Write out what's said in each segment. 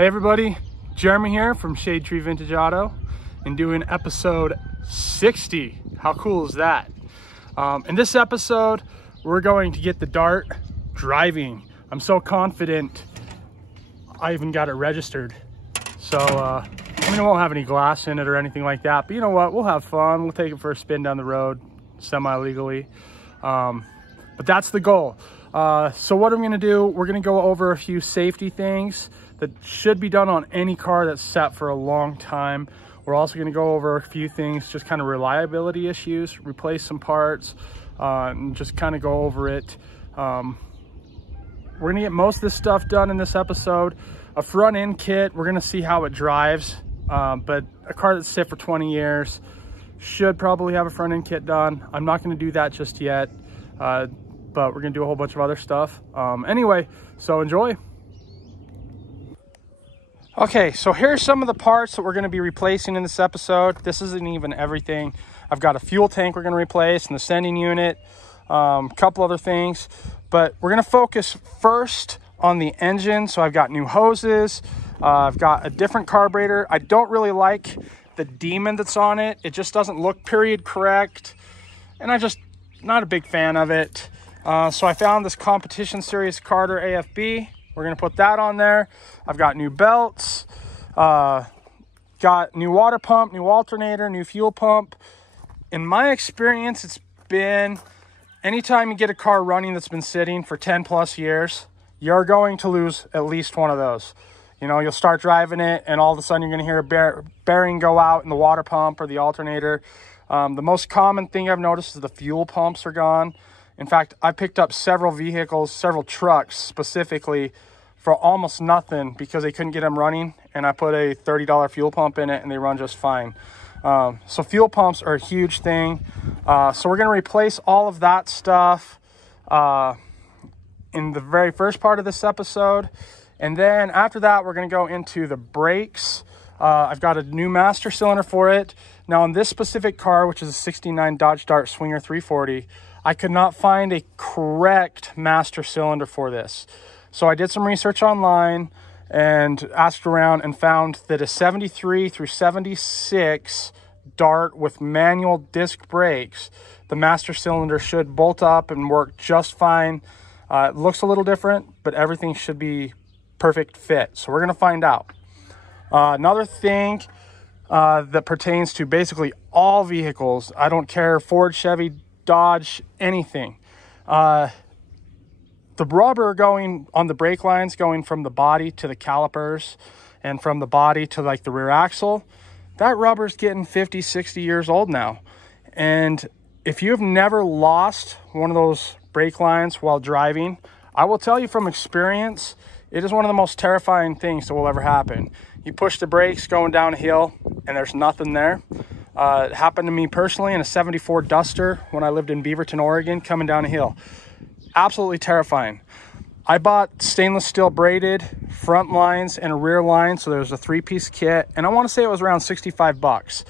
Hey everybody, Jeremy here from Shade Tree Vintage Auto and doing episode 60. How cool is that? In this episode, we're going to get the Dart driving. I'm so confident I even got it registered. So, I mean, it won't have any glass in it or anything like that, but you know what? We'll have fun. We'll take it for a spin down the road, semi-legally. But that's the goal. So what I'm gonna do, we're gonna go over a few safety things that should be done on any car that's sat for a long time. We're also gonna go over a few things, just kind of reliability issues, replace some parts, and just kind of go over it. We're gonna get most of this stuff done in this episode. A front end kit, we're gonna see how it drives, but a car that's sit for 20 years should probably have a front end kit done. I'm not gonna do that just yet, but we're gonna do a whole bunch of other stuff. Anyway, so enjoy. Okay, so here's some of the parts that we're gonna be replacing in this episode. This isn't even everything. I've got a fuel tank we're gonna replace and the sending unit, a couple other things, but we're gonna focus first on the engine. So I've got new hoses, I've got a different carburetor. I don't really like the Demon that's on it. It just doesn't look period correct, and I'm just not a big fan of it. So I found this competition series Carter AFB. We're gonna put that on there. I've got new belts, got new water pump, new alternator, new fuel pump. In my experience, it's been anytime you get a car running that's been sitting for 10 plus years, you're going to lose at least one of those. You know, you'll start driving it and all of a sudden you're gonna hear a bearing go out in the water pump or the alternator. The most common thing I've noticed is the fuel pumps are gone. In fact, I picked up several vehicles, several trucks specifically for almost nothing because they couldn't get them running, and I put a $30 fuel pump in it and they run just fine. So fuel pumps are a huge thing. So we're gonna replace all of that stuff in the very first part of this episode. And then after that, we're gonna go into the brakes. I've got a new master cylinder for it. Now on this specific car, which is a 69 Dodge Dart Swinger 340, I could not find a correct master cylinder for this. So I did some research online and asked around and found that a 73 through 76 Dart with manual disc brakes, the master cylinder should bolt up and work just fine. It looks a little different, but everything should be perfect fit. So we're gonna find out. Another thing that pertains to basically all vehicles, I don't care, Ford, Chevy, Dodge, anything. The rubber going on the brake lines, going from the body to the calipers and from the body to like the rear axle, that rubber's getting 50, 60 years old now. And if you've never lost one of those brake lines while driving, I will tell you from experience, it is one of the most terrifying things that will ever happen. You push the brakes going down a hill and there's nothing there. It happened to me personally in a 74 Duster when I lived in Beaverton, Oregon, coming down a hill. Absolutely terrifying. I bought stainless steel braided front lines and a rear line, so there's a 3-piece kit, and I want to say it was around 65 bucks.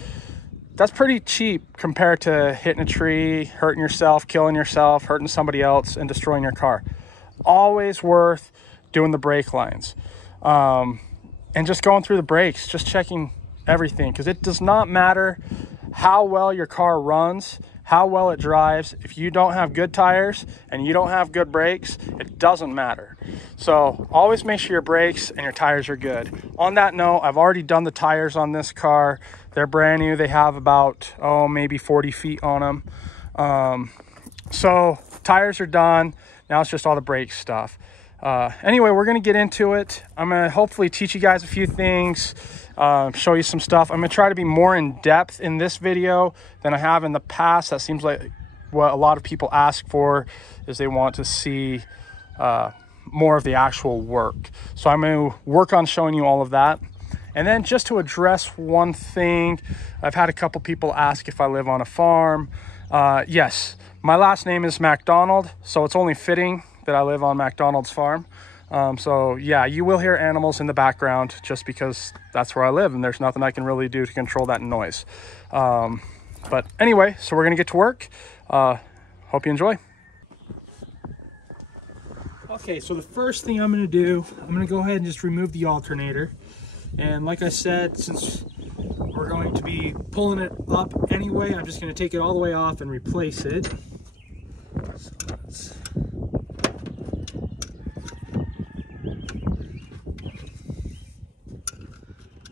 That's pretty cheap compared to hitting a tree, hurting yourself, killing yourself, hurting somebody else, and destroying your car. Always worth doing the brake lines. And just going through the brakes, just checking everything, because it does not matter how well your car runs, how well it drives. If you don't have good tires and you don't have good brakes, it doesn't matter. So always make sure your brakes and your tires are good. On that note, I've already done the tires on this car. They're brand new. They have about, maybe 40 feet on them. So tires are done. Now it's just all the brake stuff. Anyway, we're going to get into it. I'm going to hopefully teach you guys a few things, show you some stuff. I'm going to try to be more in depth in this video than I have in the past. That seems like what a lot of people ask for, is they want to see more of the actual work. So I'm going to work on showing you all of that. And then just to address one thing, I've had a couple people ask if I live on a farm. Yes, my last name is MacDonald, so it's only fitting that I live on McDonald's farm. So yeah, you will hear animals in the background just because that's where I live and there's nothing I can really do to control that noise. But anyway, so we're gonna get to work. Hope you enjoy. Okay, so the first thing I'm going to do, I'm going to go ahead and just remove the alternator. And like I said, since we're going to be pulling it up anyway, I'm just going to take it all the way off and replace it. So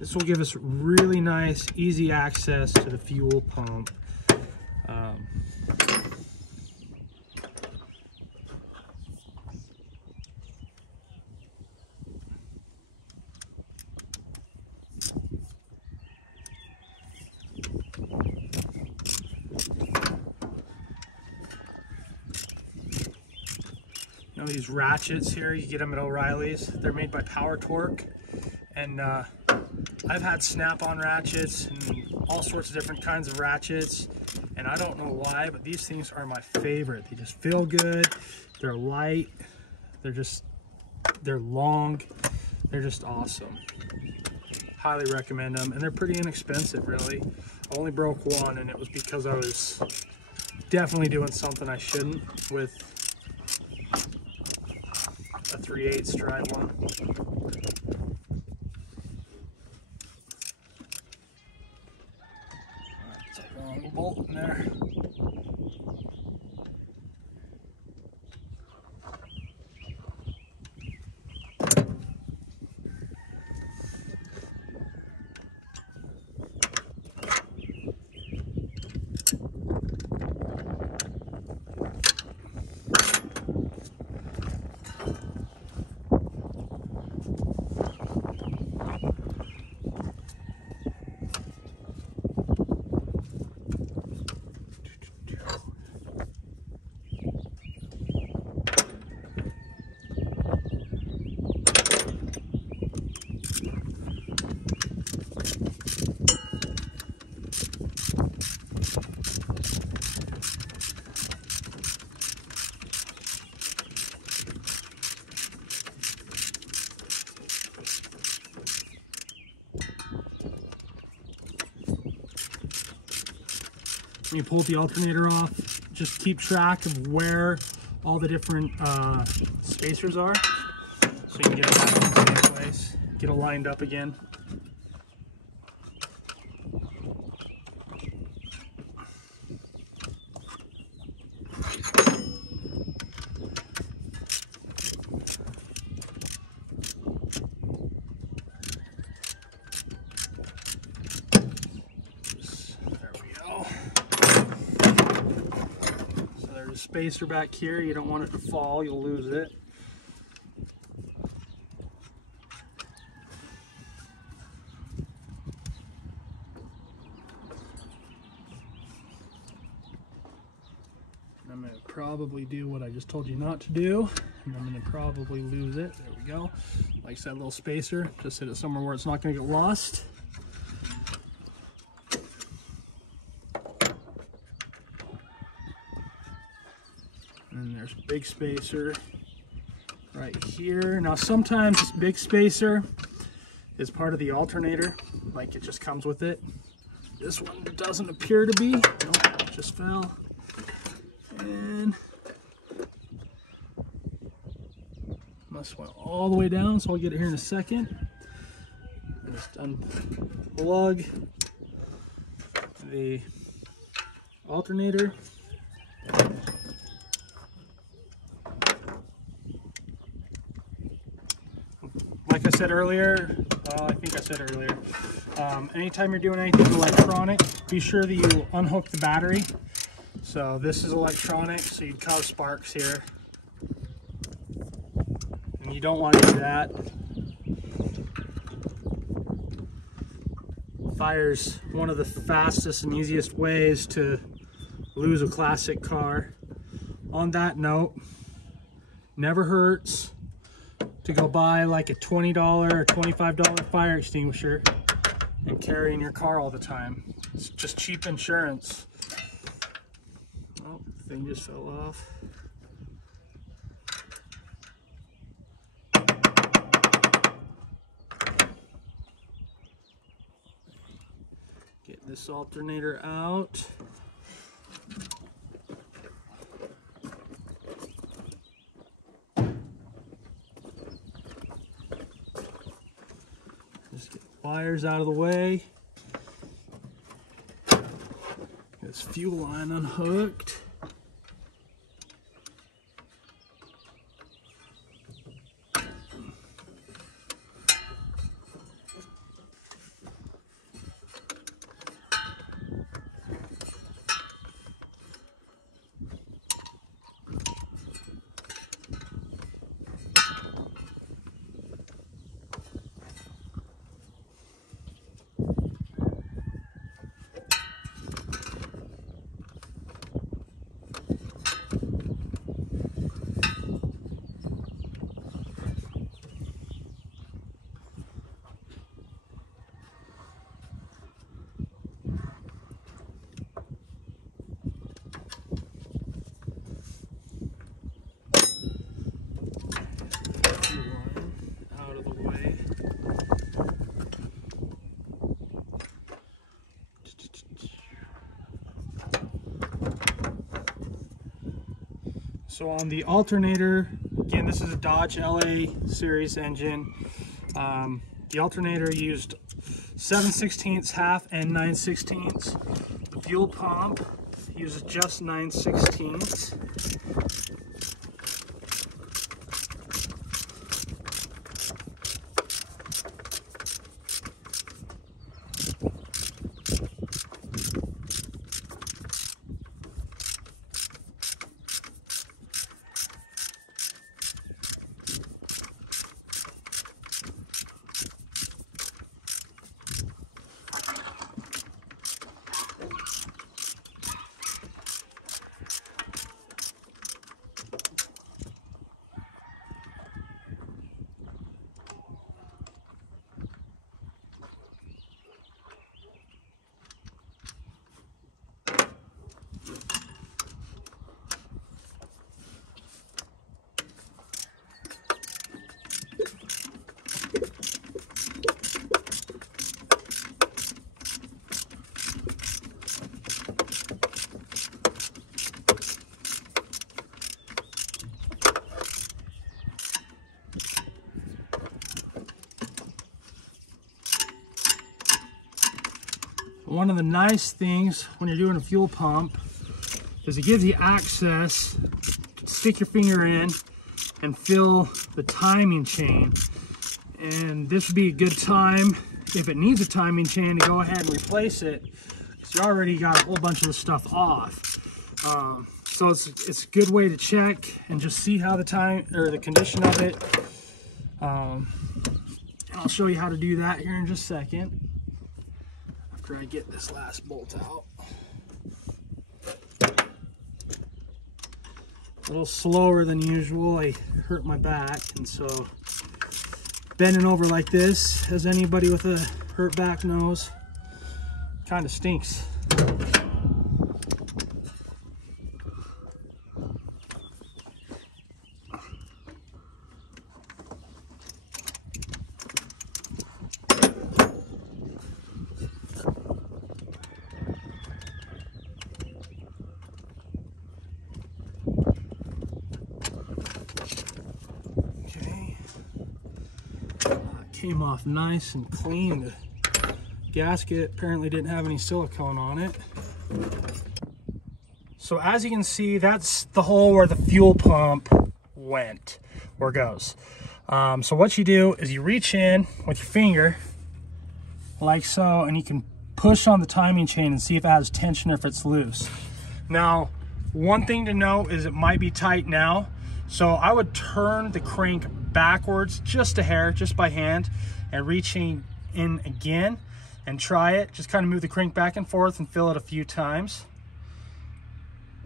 this will give us really nice, easy access to the fuel pump. You know these ratchets here, you get them at O'Reilly's. They're made by Power Torque, and I've had snap-on ratchets and all sorts of different kinds of ratchets, and I don't know why, but these things are my favorite. They just feel good, they're light, they're long, they're just awesome. Highly recommend them, and they're pretty inexpensive, really. I only broke one, and it was because I was definitely doing something I shouldn't with a 3/8 drive one. Take a long bolt in there. When you pull the alternator off, just keep track of where all the different spacers are, so you can get it back in the same place, get it lined up again. Spacer back here, you don't want it to fall, you'll lose it. And I'm going to probably do what I just told you not to do, and I'm going to probably lose it. There we go. Like I said, little spacer, just hit it somewhere where it's not going to get lost. And there's a big spacer right here. Now sometimes this big spacer is part of the alternator, like it just comes with it. This one doesn't appear to be. Nope, it just fell. And must went all the way down, so I'll get it here in a second. Just unplug the alternator. Like I said earlier, I think I said earlier, anytime you're doing anything electronic, be sure that you unhook the battery. So this is electronic, so you'd cause sparks here. And you don't want to do that. Fire's one of the fastest and easiest ways to lose a classic car. On that note, never hurts to go buy like a $20 or $25 fire extinguisher and carry in your car all the time. It's just cheap insurance. Oh, the thing just fell off. Get this alternator out. wires out of the way. Get this fuel line unhooked. So on the Alternator, again, this is a Dodge LA series engine. The Alternator used 7/16 half and 9/16. The fuel pump uses just 9/16. One of the nice things when you're doing a fuel pump is it gives you access to stick your finger in and feel the timing chain. And this would be a good time, if it needs a timing chain, to go ahead and replace it, because you already got a whole bunch of the stuff off. So it's a good way to check and just see how the time or the condition of it. I'll show you how to do that here in just a second. After I get this last bolt out. A little slower than usual. I hurt my back, and so bending over like this, as anybody with a hurt back knows, kind of stinks. Came off nice and clean. The gasket apparently didn't have any silicone on it. So as you can see, that's the hole where the fuel pump went, or goes. So what you do is you reach in with your finger, like so, and you can push on the timing chain and see if it has tension or if it's loose. Now, one thing to note is it might be tight now, so I would turn the crank backwards just a hair, just by hand, and reaching in again and try it. Just kind of move the crank back and forth and fill it a few times.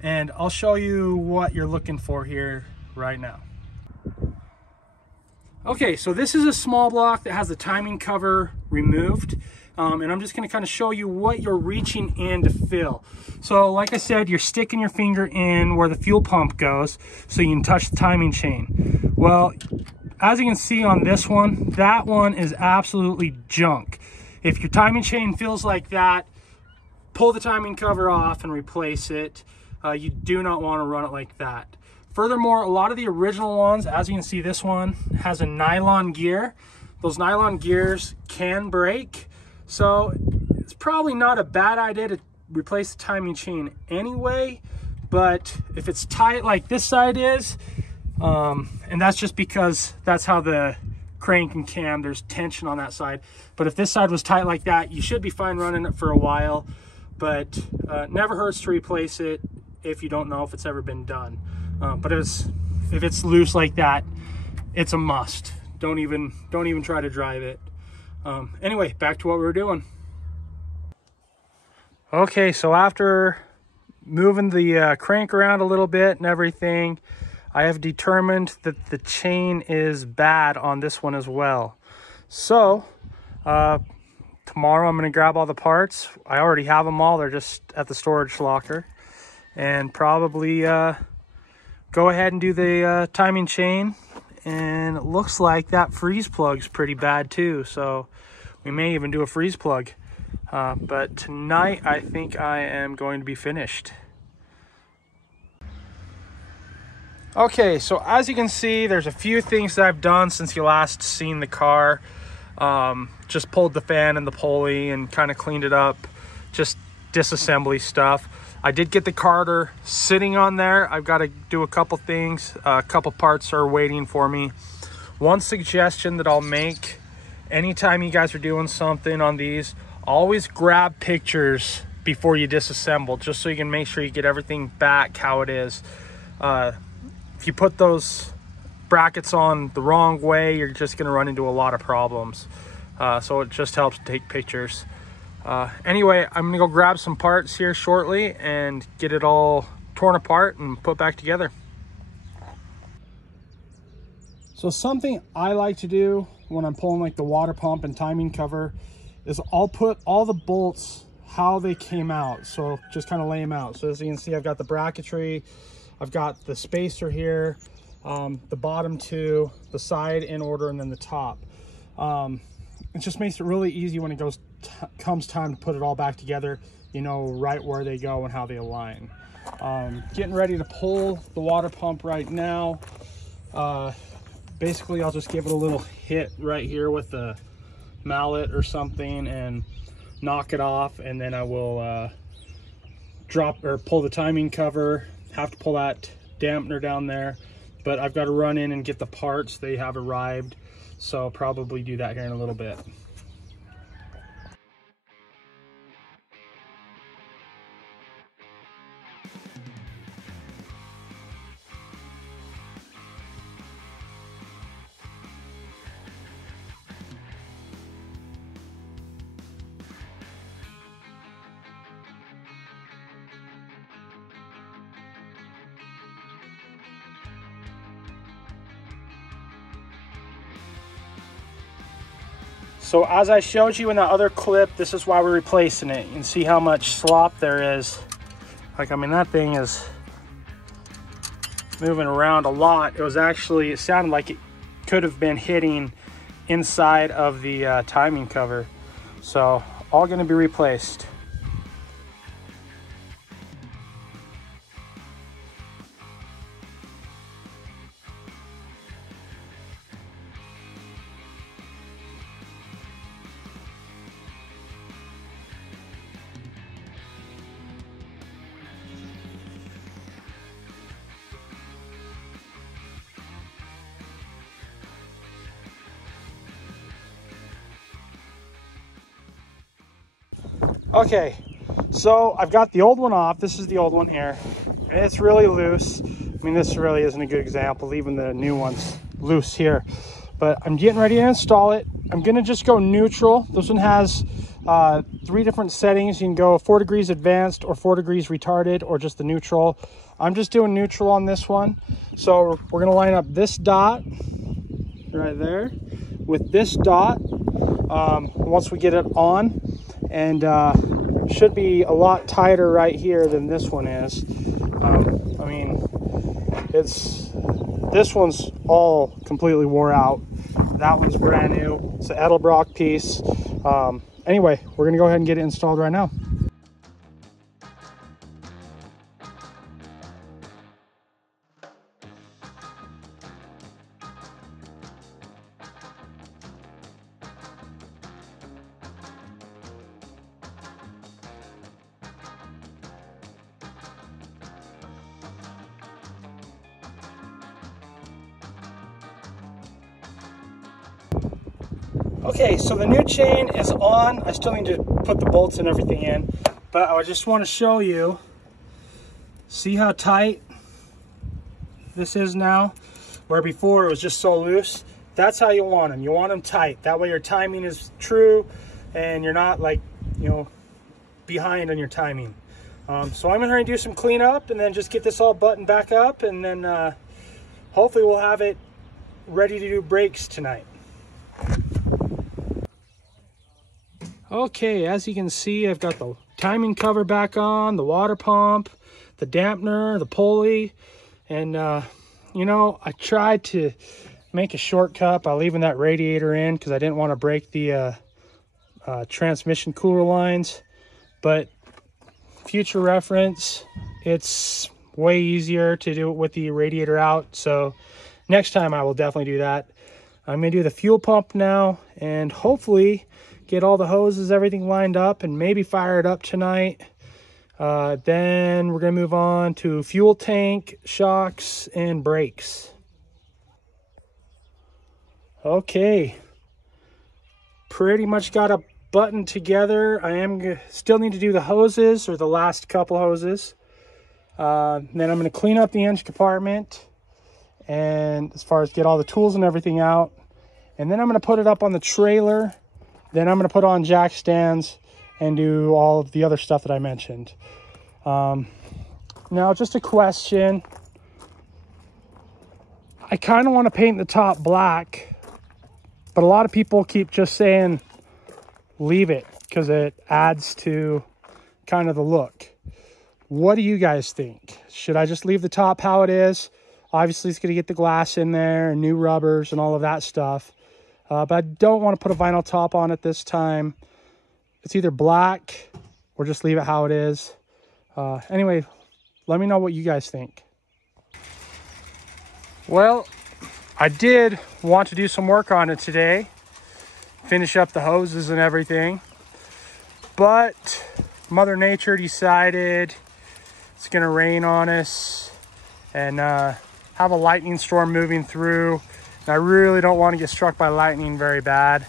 And I'll show you what you're looking for here right now. Okay, so this is a small block that has the timing cover removed. And I'm just going to kind of show you what you're reaching in to fill. So like I said, you're sticking your finger in where the fuel pump goes so you can touch the timing chain. Well, as you can see on this one, that one is absolutely junk. If your timing chain feels like that, pull the timing cover off and replace it. You do not want to run it like that. Furthermore, a lot of the original ones, as you can see, this one has a nylon gear those nylon gears can break, so it's probably not a bad idea to replace the timing chain anyway. But if it's tight like this side is, and that's just because that's how the crank and cam, there's tension on that side. But if this side was tight like that, you should be fine running it for a while. But never hurts to replace it if you don't know if it's ever been done. But if it's loose like that, it's a must. Don't even try to drive it. Anyway, back to what we were doing. Okay, so after moving the crank around a little bit and everything, I have determined that the chain is bad on this one as well. So tomorrow I'm going to grab all the parts. I already have them all. They're just at the storage locker. And probably go ahead and do the timing chain. And it looks like that freeze plug's pretty bad too. So we may even do a freeze plug. But tonight I think I am going to be finished. Okay, so as you can see, there's a few things that I've done since you last seen the car. Just pulled the fan and the pulley and kind of cleaned it up, just disassembly stuff. I did get the carter sitting on there. I've got to do a couple things. A couple parts are waiting for me. One suggestion that I'll make, anytime you guys are doing something on these, always grab pictures before you disassemble, just so you can make sure you get everything back how it is. If you put those brackets on the wrong way, you're just going to run into a lot of problems. So it just helps to take pictures. Anyway, I'm going to go grab some parts here shortly and get it all torn apart and put back together. So something I like to do when I'm pulling like the water pump and timing cover is I'll put all the bolts how they came out. So just kind of lay them out. So as you can see, I've got the bracketry, I've got the spacer here, the bottom two, the side in order, and then the top. It just makes it really easy when it comes time to put it all back together. You know right where they go and how they align. Getting ready to pull the water pump right now. Basically, I'll just give it a little hit right here with the mallet or something and knock it off, and then I will drop or pull the timing cover. Have to pull that dampener down there, but I've got to run in and get the parts. They have arrived, so I'll probably do that here in a little bit. So as I showed you in that other clip, this is why we're replacing it. You can see how much slop there is. Like, I mean, that thing is moving around a lot. It sounded like it could have been hitting inside of the timing cover. So all gonna be replaced. Okay, so I've got the old one off. This is the old one here, and it's really loose. I mean, this really isn't a good example, even the new one's loose here. But I'm getting ready to install it. I'm gonna just go neutral. This one has 3 different settings. You can go 4 degrees advanced or 4 degrees retarded, or just the neutral. I'm just doing neutral on this one. So we're gonna line up this dot right there with this dot once we get it on. And should be a lot tighter right here than this one is. I mean, this one's all completely wore out. That one's brand new. It's an Edelbrock piece. Anyway, we're gonna go ahead and get it installed right now. Okay, so the new chain is on. I still need to put the bolts and everything in, but I just want to show you. See how tight this is now? Where before it was just so loose. That's how you want them. You want them tight. That way your timing is true and you're not like, you know, behind on your timing. So I'm going to do some cleanup and then just get this all buttoned back up, and then hopefully we'll have it ready to do brakes tonight. Okay, as you can see, I've got the timing cover back on, the water pump, the dampener, the pulley, and you know, I tried to make a shortcut by leaving that radiator in because I didn't want to break the transmission cooler lines, but future reference, it's way easier to do it with the radiator out, so next time I will definitely do that. I'm going to do the fuel pump now and hopefully get all the hoses, everything lined up, and maybe fire it up tonight. Then we're going to move on to fuel tank, shocks, and brakes. Okay, pretty much got a button together. I still need to do the hoses, or the last couple hoses. Then I'm going to clean up the engine compartment, and as far as get all the tools and everything out, and then I'm going to put it up on the trailer. Then I'm going to put on jack stands and do all of the other stuff that I mentioned. Now, just a question. I kind of want to paint the top black, but a lot of people keep just saying leave it because it adds to kind of the look. What do you guys think? Should I just leave the top how it is? Obviously, it's going to get the glass in there and new rubbers and all of that stuff. But I don't want to put a vinyl top on it this time. It's either black or just leave it how it is. Anyway, let me know what you guys think. Well, I did want to do some work on it today. Finish up the hoses and everything. But Mother Nature decided it's going to rain on us and have a lightning storm moving through. And I really don't want to get struck by lightning very bad.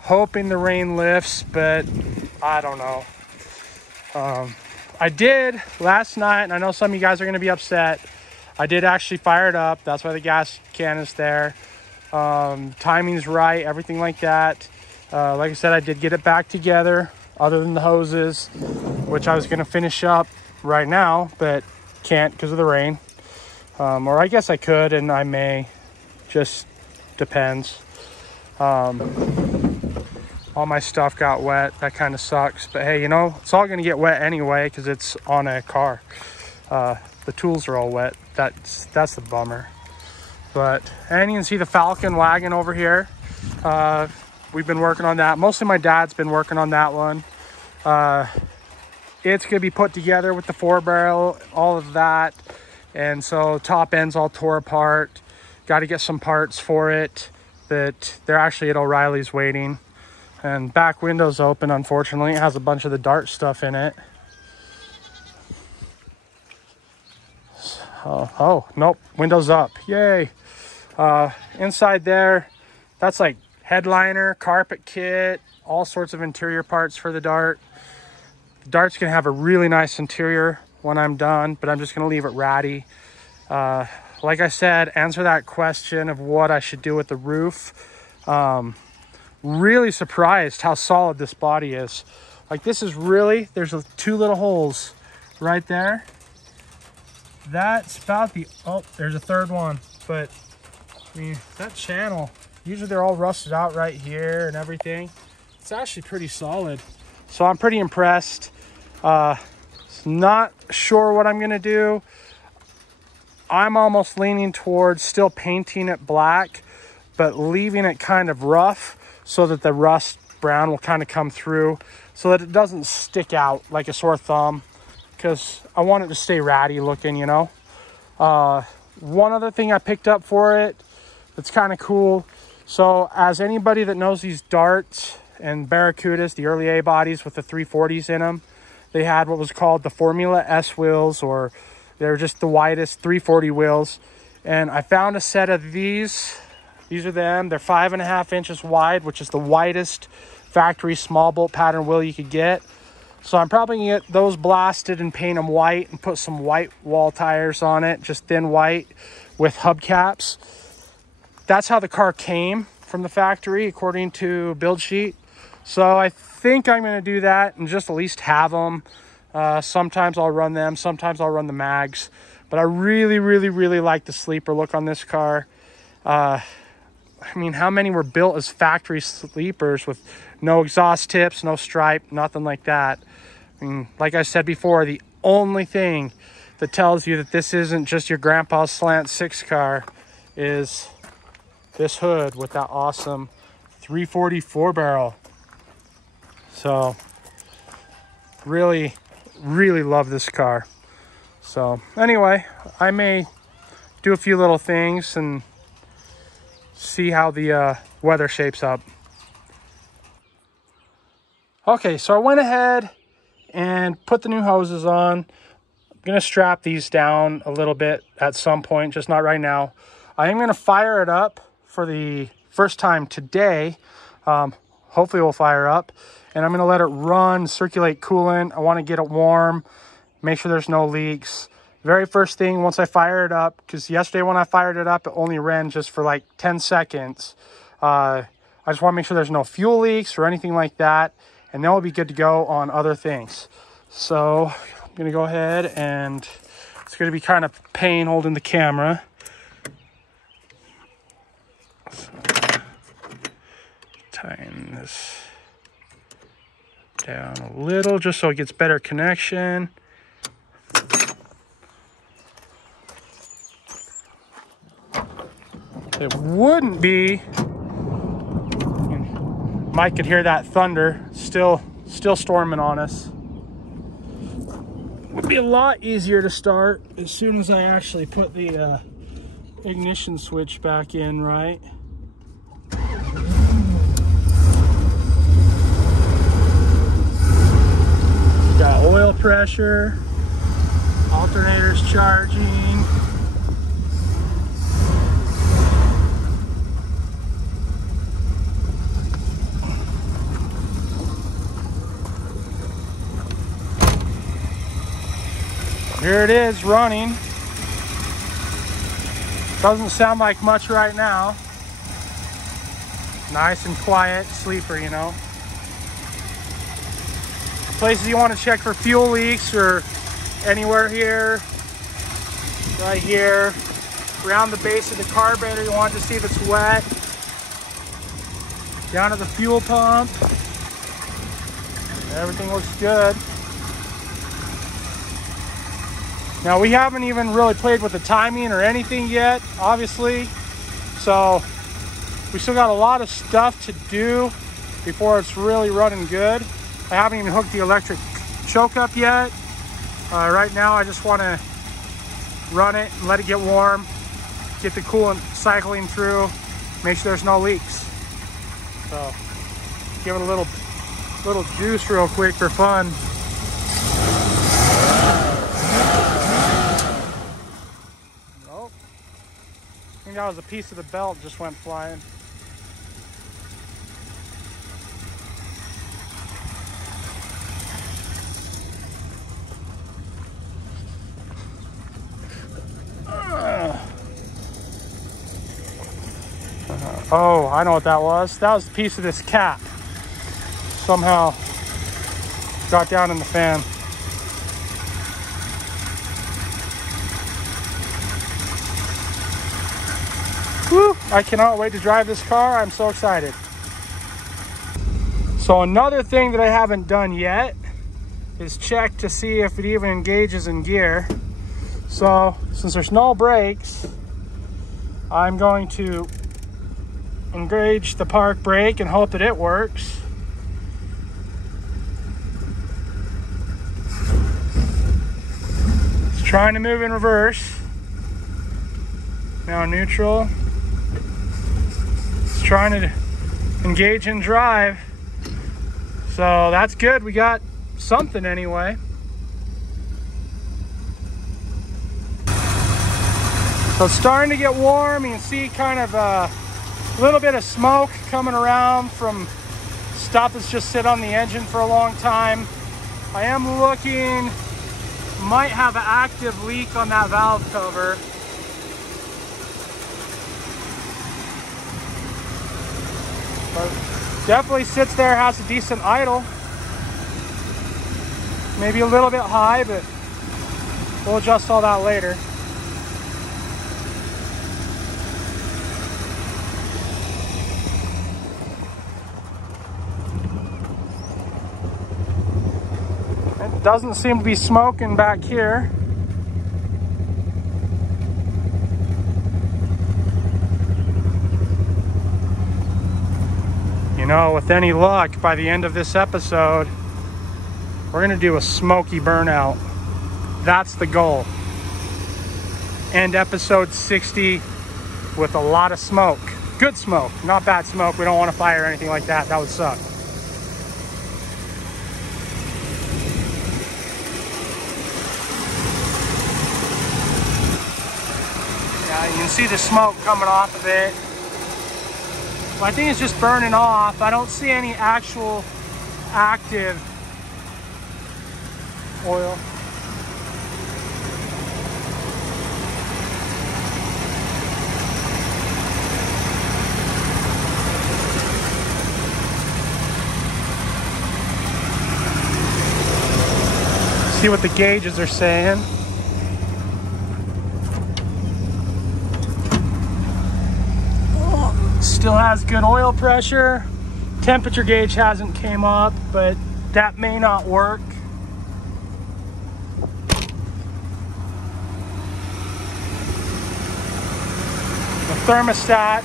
Hoping the rain lifts, but I don't know. I did last night, and I know some of you guys are going to be upset. I did actually fire it up. That's why the gas can is there. Timing's right, everything like that. Like I said, I did get it back together, other than the hoses, which I was going to finish up right now, but can't because of the rain. Or I guess I could, and I may. Just depends. All my stuff got wet. That kind of sucks. But hey, you know, it's all going to get wet anyway because it's on a car. The tools are all wet. That's the bummer. But, and you can see the Falcon wagon over here. We've been working on that. Mostly my dad's been working on that one. It's going to be put together with the 4-barrel, all of that. And so top end's all tore apart. Got to get some parts for it, but they're actually at O'Reilly's waiting. And back window's open, unfortunately. It has a bunch of the Dart stuff in it. Oh, nope, window's up, yay. Inside there, that's like headliner, carpet kit, all sorts of interior parts for the Dart. The Dart's gonna have a really nice interior when I'm done, but I'm just gonna leave it ratty. Like I said, answer that question of what I should do with the roof. Really surprised how solid this body is. Like, this is really, there's 2 little holes right there. That's about the, oh, there's a third one. But, I mean, that channel, usually they're all rusted out right here and everything. It's actually pretty solid. So I'm pretty impressed. Not sure what I'm gonna do. I'm almost leaning towards still painting it black, but leaving it kind of rough so that the rust brown will kind of come through so that it doesn't stick out like a sore thumb, because I want it to stay ratty looking, you know. One other thing I picked up for it that's kind of cool. So as anybody that knows these Darts and Barracudas, the early A bodies with the 340s in them, they had what was called the Formula S wheels, or they're just the widest 340 wheels. And I found a set of these These are them. They're 5.5 inches wide, which is the widest factory small bolt pattern wheel you could get. So I'm probably gonna get those blasted and paint them white and put some white wall tires on it, just thin white with hubcaps. That's how the car came from the factory, according to build sheet. So I think I'm gonna do that and just at least have them. Sometimes I'll run them, sometimes I'll run the mags. But I really, really, really like the sleeper look on this car. I mean, how many were built as factory sleepers with no exhaust tips, no stripe, nothing like that? I mean, like I said before, the only thing that tells you that this isn't just your grandpa's slant 6 car is this hood with that awesome 340 4-barrel. So really, really love this car. So anyway, I may do a few little things and see how the weather shapes up. Okay, so I went ahead and put the new hoses on. I'm gonna strap these down a little bit at some point, just not right now. I am gonna fire it up for the first time today. Hopefully it will fire up, and I'm gonna let it run, circulate coolant. I wanna get it warm, make sure there's no leaks. Very first thing, once I fire it up, because yesterday when I fired it up, it only ran just for like 10 seconds. I just want to make sure there's no fuel leaks or anything like that, and then we'll be good to go on other things. So I'm going to go ahead, and it's going to be kind of pain holding the camera. So, tighten this down a little just so it gets better connection. It wouldn't be, Mike could hear that thunder, still storming on us. It would be a lot easier to start as soon as I actually put the ignition switch back in, right? Got oil pressure, alternator's charging. Here it is running. Doesn't sound like much right now. Nice and quiet, sleeper, you know. Places you want to check for fuel leaks or anywhere here, right here, around the base of the carburetor, you want to see if it's wet. Down to the fuel pump. Everything looks good. Now, we haven't even really played with the timing or anything yet, obviously. So we still got a lot of stuff to do before it's really running good. I haven't even hooked the electric choke up yet. Right now, I just want to run it and let it get warm, get the coolant cycling through, make sure there's no leaks. So give it a little juice real quick for fun. I think that was a piece of the belt just went flying. Oh, I know what that was. That was a piece of this cap. Somehow got down in the fan. Woo! I cannot wait to drive this car. I'm so excited. So another thing that I haven't done yet is check to see if it even engages in gear. So since there's no brakes, I'm going to engage the park brake and hope that it works. It's trying to move in reverse. Now neutral. It's trying to engage in drive. So that's good. We got something anyway. So it's starting to get warm. You can see kind of A little bit of smoke coming around from stuff that's just sit on the engine for a long time. I am looking, might have an active leak on that valve cover. But definitely sits there, has a decent idle. Maybe a little bit high, but we'll adjust all that later. It doesn't seem to be smoking back here. You know, with any luck, by the end of this episode, we're gonna do a smoky burnout. That's the goal. End episode 60 with a lot of smoke. Good smoke, not bad smoke. We don't want to fire or anything like that. That would suck. Yeah, you can see the smoke coming off of it. Well, I think it's just burning off. I don't see any actual active oil. See what the gauges are saying. Still has good oil pressure. Temperature gauge hasn't came up, but that may not work. The thermostat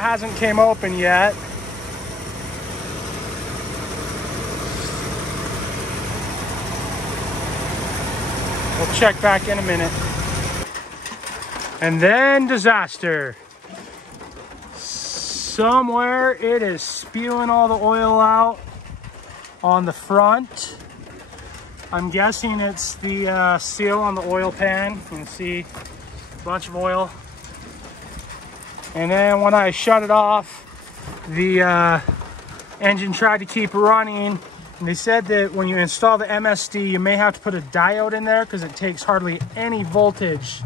hasn't came open yet. We'll check back in a minute. And then disaster. Somewhere it is spewing all the oil out on the front. I'm guessing it's the seal on the oil pan. You can see a bunch of oil. And then when I shut it off, the engine tried to keep running. And they said that when you install the MSD, you may have to put a diode in there because it takes hardly any voltage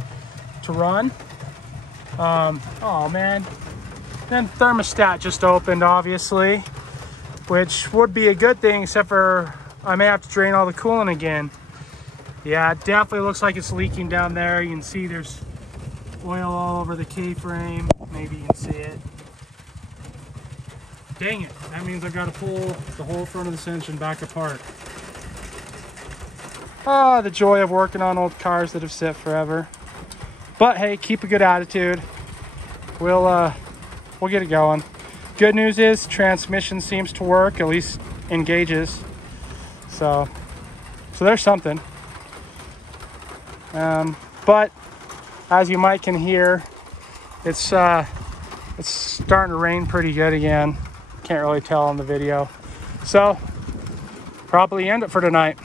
to run. Oh man. Then thermostat just opened, obviously, which would be a good thing, except for I may have to drain all the coolant again. Yeah, it definitely looks like it's leaking down there. You can see there's oil all over the K-frame. Maybe you can see it. Dang it, that means I've got to pull the whole front of this engine back apart. Ah, the joy of working on old cars that have sit forever. But hey, keep a good attitude. We'll get it going. Good news is transmission seems to work, at least in gauges. So there's something. But as you might can hear, it's starting to rain pretty good again. Can't really tell on the video. So probably end it for tonight.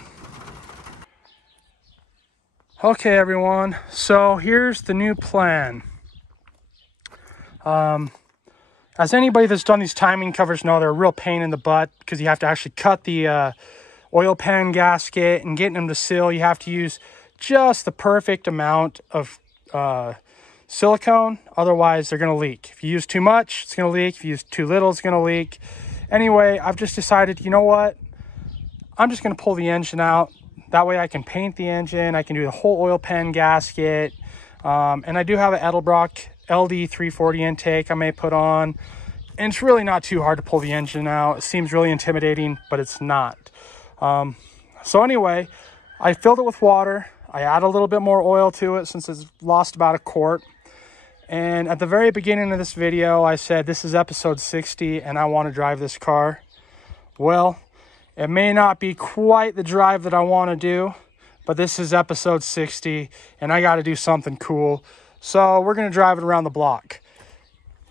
Okay, everyone. So here's the new plan. As anybody that's done these timing covers know, they're a real pain in the butt because you have to actually cut the oil pan gasket, and getting them to seal, you have to use just the perfect amount of silicone. Otherwise, they're going to leak. If you use too much, it's going to leak. If you use too little, it's going to leak. Anyway, I've just decided, you know what? I'm just going to pull the engine out. That way I can paint the engine. I can do the whole oil pan gasket. And I do have an Edelbrock LD 340 intake I may put on. And it's really not too hard to pull the engine out. It seems really intimidating, but it's not. So anyway, I filled it with water. I add a little bit more oil to it since it's lost about a quart. And at the very beginning of this video, I said, this is episode 60 and I want to drive this car. Well, it may not be quite the drive that I want to do, but this is episode 60 and I got to do something cool. So we're going to drive it around the block.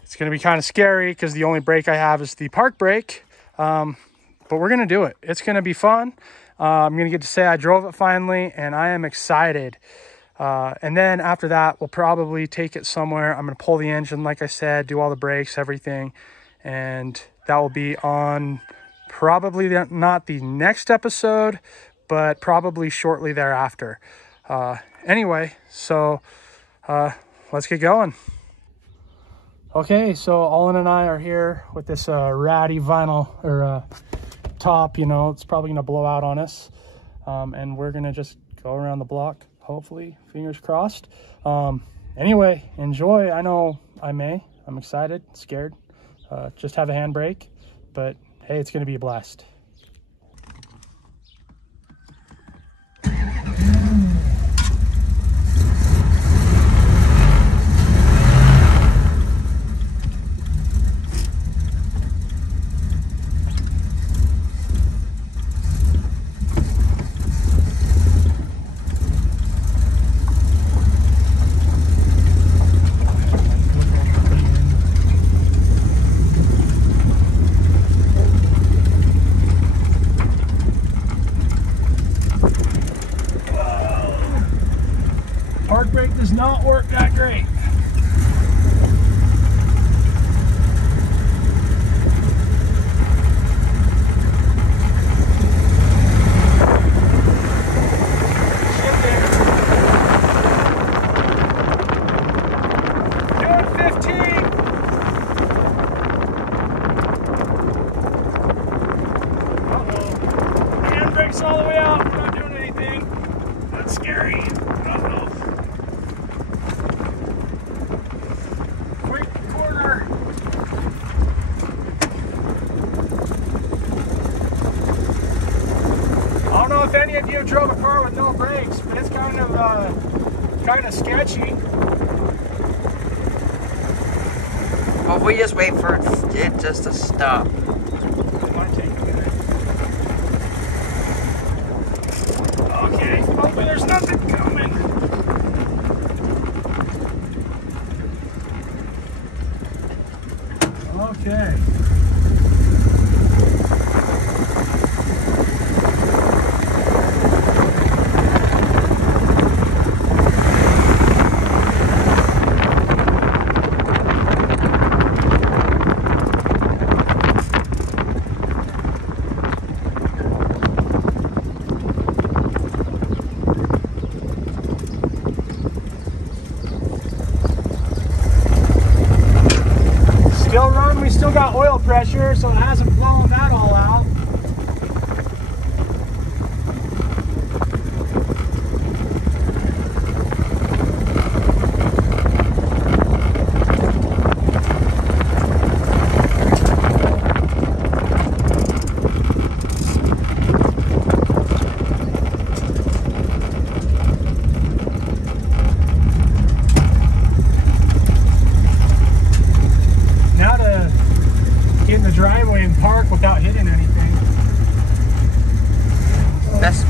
It's going to be kind of scary because the only brake I have is the park brake. But we're going to do it. It's going to be fun. I'm going to get to say I drove it finally and I am excited. And then after that, we'll probably take it somewhere. I'm going to pull the engine, like I said, do all the brakes, everything. And that will be on probably not the next episode, but probably shortly thereafter. Anyway, so let's get going. Okay, so Olin and I are here with this ratty vinyl or top, you know, it's probably gonna blow out on us. And we're gonna just go around the block, hopefully, fingers crossed. Anyway, enjoy. I know I may. I'm excited, scared. Just have a handbrake, but hey, it's gonna be a blast. Park brake does not work that great. Doing 15. Uh-oh. Handbrake's all the way out. We're not doing anything. That's scary. Uh-oh. I don't know if any of you drove a car with no brakes, but it's kind of sketchy. Well, if we just wait for it just to stop. It might take a minute. Okay, hopefully there's nothing coming. Okay. Still running, we still got oil pressure, so it hasn't blown that all out. In the driveway and park without hitting anything. That's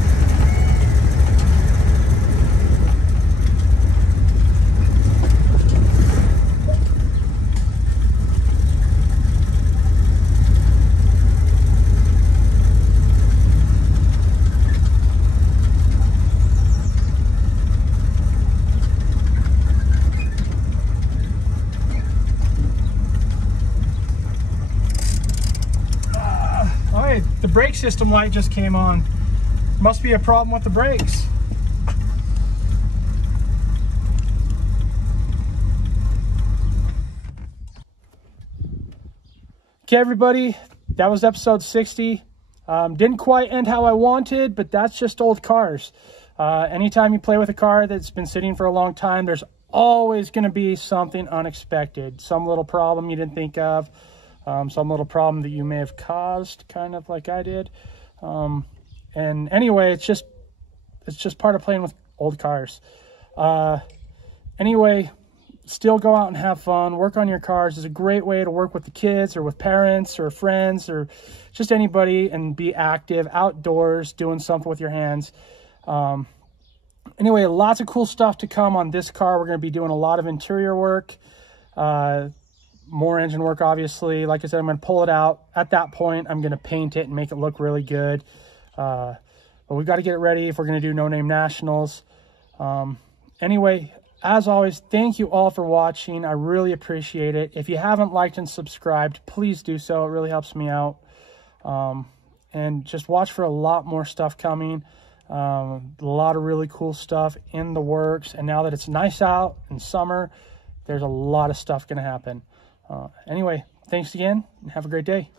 the brake system light just came on. Must be a problem with the brakes. Okay, everybody, that was episode 60. Didn't quite end how I wanted, but that's just old cars. Anytime you play with a car that's been sitting for a long time, there's always going to be something unexpected. Some little problem you didn't think of. Some little problem that you may have caused, kind of like I did. And anyway, it's just part of playing with old cars. Anyway, still go out and have fun. Work on your cars is a great way to work with the kids or with parents or friends or just anybody and be active outdoors, doing something with your hands. Anyway, lots of cool stuff to come on this car. We're going to be doing a lot of interior work. More engine work, obviously. Like I said, I'm going to pull it out. At that point, I'm going to paint it and make it look really good. But we've got to get it ready if we're going to do No Name Nationals. Anyway, as always, thank you all for watching. I really appreciate it. If you haven't liked and subscribed, please do so. It really helps me out. And just watch for a lot more stuff coming. A lot of really cool stuff in the works. And now that it's nice out in summer, there's a lot of stuff going to happen. Anyway, thanks again and have a great day.